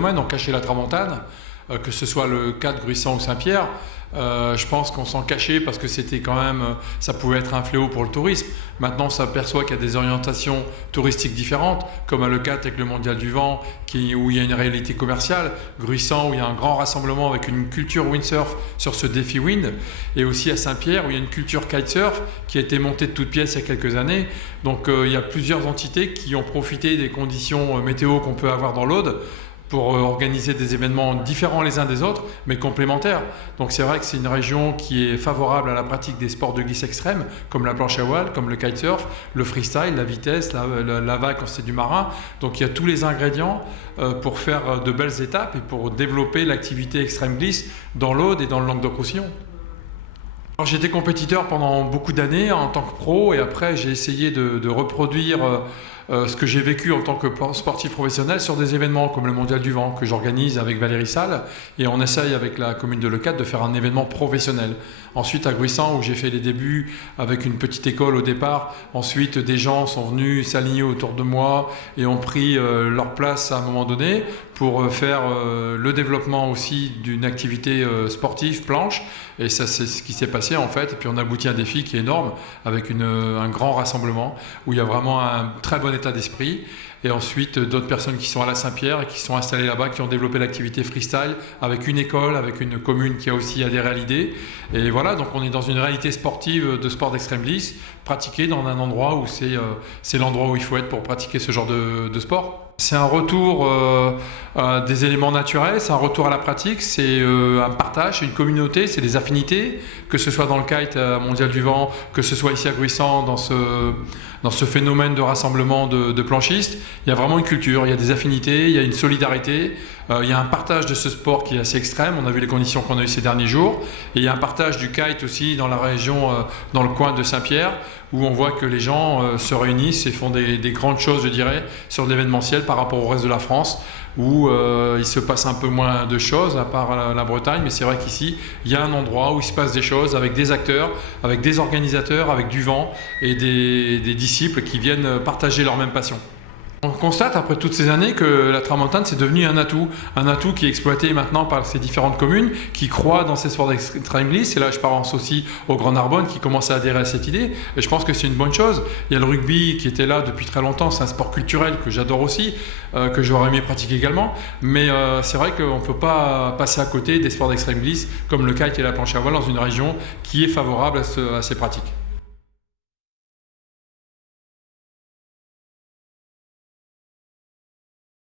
phénomènes ont caché la tramontane, que ce soit le cas de Gruissant ou Saint-Pierre. Je pense qu'on s'en cachait parce que c'était quand même, ça pouvait être un fléau pour le tourisme. Maintenant, on s'aperçoit qu'il y a des orientations touristiques différentes, comme à Le Cat avec le Mondial du Vent, où il y a une réalité commerciale. Gruissant, où il y a un grand rassemblement avec une culture windsurf sur ce défi wind. Et aussi à Saint-Pierre, où il y a une culture kitesurf qui a été montée de toutes pièces il y a quelques années. Donc il y a plusieurs entités qui ont profité des conditions météo qu'on peut avoir dans l'Aude pour organiser des événements différents les uns des autres, mais complémentaires. Donc c'est vrai que c'est une région qui est favorable à la pratique des sports de glisse extrême, comme la planche à voile, comme le kitesurf, le freestyle, la vitesse, la vague quand c'est du marin. Donc il y a tous les ingrédients pour faire de belles étapes et pour développer l'activité extrême glisse dans l'Aude et dans le Languedoc-Roussillon. J'étais compétiteur pendant beaucoup d'années en tant que pro et après j'ai essayé de reproduire ce que j'ai vécu en tant que sportif professionnel sur des événements comme le Mondial du Vent que j'organise avec Valérie Salle et on essaye avec la commune de Le Cat de faire un événement professionnel. Ensuite à Gruissant où j'ai fait les débuts avec une petite école au départ, ensuite des gens sont venus s'aligner autour de moi et ont pris leur place à un moment donné pour faire le développement aussi d'une activité sportive planche et ça c'est ce qui s'est passé en fait et puis on a abouti à un défi qui est énorme avec un grand rassemblement où il y a vraiment un très bon état d'esprit et ensuite d'autres personnes qui sont à la Saint-Pierre et qui sont installées là-bas, qui ont développé l'activité freestyle avec une école, avec une commune qui a aussi adhéré à l'idée et voilà, donc on est dans une réalité sportive de sport d'extrême glisse pratiqué dans un endroit où c'est l'endroit où il faut être pour pratiquer ce genre de sport. C'est un retour des éléments naturels, c'est un retour à la pratique, c'est un partage, c'est une communauté, c'est des affinités, que ce soit dans le kite Mondial du Vent, que ce soit ici à Gruissant dans ce phénomène de rassemblement de planchistes. Il y a vraiment une culture, il y a des affinités, il y a une solidarité, il y a un partage de ce sport qui est assez extrême, on a vu les conditions qu'on a eues ces derniers jours, et il y a un partage du kite aussi dans la région, dans le coin de Saint-Pierre, où on voit que les gens se réunissent et font des grandes choses, je dirais, sur l'événementiel par rapport au reste de la France, où il se passe un peu moins de choses, à part la Bretagne, mais c'est vrai qu'ici, il y a un endroit où il se passe des choses avec des acteurs, avec des organisateurs, avec du vent et des disciples qui viennent partager leur même passion. On constate après toutes ces années que la tramontane c'est devenu un atout qui est exploité maintenant par ces différentes communes qui croient dans ces sports d'extrême glisse. Et là je pense aussi au Grand Narbonne qui commence à adhérer à cette idée et je pense que c'est une bonne chose. Il y a le rugby qui était là depuis très longtemps, c'est un sport culturel que j'adore aussi, que j'aurais aimé pratiquer également, mais c'est vrai qu'on ne peut pas passer à côté des sports d'extrême glisse comme le kite et la planche à voile dans une région qui est favorable à ces pratiques.